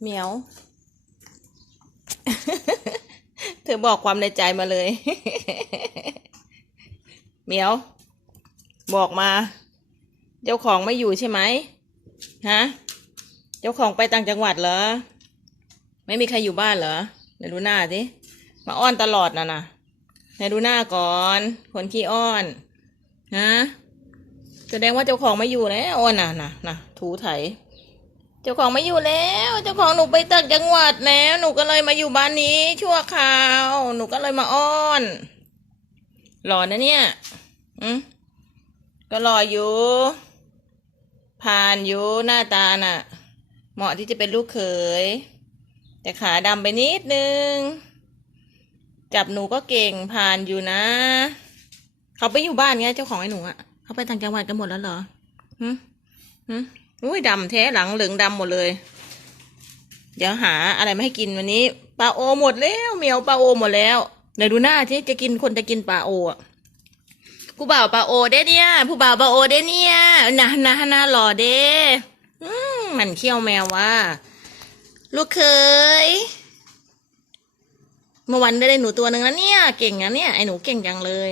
เหมียว เธอบอกความในใจมาเลย เหมียว บอกมา เจ้าของไม่อยู่ใช่ไหมฮะ เจ้าของไปต่างจังหวัดเหรอ ไม่มีใครอยู่บ้านเหรอไหนดูหน้าสิ มาอ้อนตลอดนะนะไหนดูหน้าก่อน คนขี้อ้อน ฮะ แสดงว่าเจ้าของไม่อยู่แล้วอ้อนน่ะน่ะน่ะถูไถ เจ้าของไม่อยู่แล้ว เจ้าของหนูไปต่างจังหวัดแล้ว หนูก็เลยมาอยู่บ้านนี้ชั่วคราว หนูก็เลยมาอ้อนหล่อนะเนี่ยอืมก็หล่ออยู่ ผ่านอยู่หน้าตาน่ะ เหมาะที่จะเป็นลูกเขย แต่ขาดำไปนิดนึง จับหนูก็เก่งผ่านอยู่นะ เขาไปอยู่บ้านไงเจ้าของไอ้หนูอะเขาไปต่างจังหวัดกันหมดแล้วเหรอ หืมหืม อุ้ยดำแท้หลังเหลืองดำหมดเลย เดี๋ยวหาอะไรมาให้กินวันนี้ปลาโอหมดแล้วเหมียวปลาโอหมดแล้วเดี๋ยวดูหน้าที่จะกินคนจะกินปลาโออะผู้บ่าวปลาโอเด้เนี่ย ผู้บ่าวปลาโอเด้เนี่ยนะนะหน้าหล่อเด้อืมันเขี้ยวแมวว่า ลูกเคย เมื่อวันได้หนูตัวหนึ่งแล้วเนี่ย เก่งนะเนี่ยไอ้หนูเก่งจังเลย